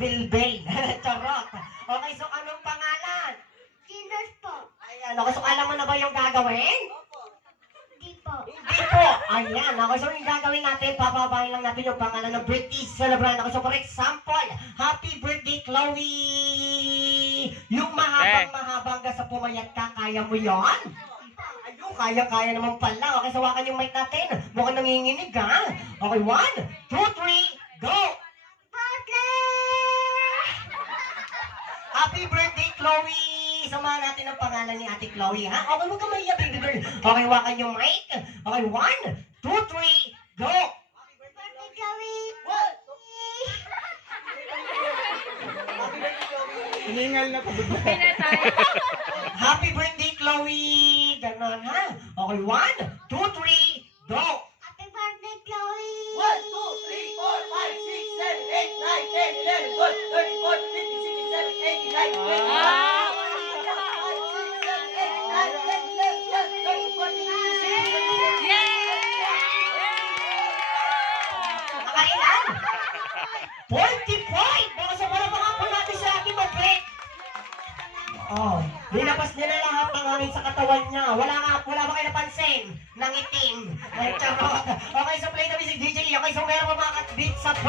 Bilbil. Charot. Okay, so anong pangalan? Sinners po. Ayan, okay, so alam mo na ba yung gagawin? Di po. Hindi po. Ayan, okay, so yung gagawin natin, papabahin lang natin yung pangalan ng birthday celebrant. Okay, so for example, happy birthday, Chloe! Yung mahabang ka sa pumayat ka, kaya mo yon? Ayun, kaya naman pala. Okay, sawakan yung mic natin. Mukhang nanginginig, ha? Okay, 1, 2, 3, go! Happy birthday, Chloe! Samahan natin ang pangalan ni Ate Chloe, ha? Okay, huwag ka mahiya, baby girl. Okay, wakan yung mic. Okay, 1, 2, 3, go! Birthday, Chloe. Hiningal na po. Happy birthday, Chloe! Ganon, ha? Okay, 1, 2, 3, go! Happy birthday, Chloe. 1, 2, 3, 4, 5, 6, 7, 8, 9, 10, 11, 12, 13, 14, 15, 16, 17, 18, 19, 20, 21, 22, 23, 24, 25, 26, 27, 28, 29, 30, 40, 45! Baka sa wala pa nga po natin sa ating mag-break. Oh, nilabas niya na lahat ng hangin sa katawan niya. Wala ba kayo napansin? Nangitim. Ay, charot. Okay, so play the music, DJ. Okay, so meron pa mga beat sa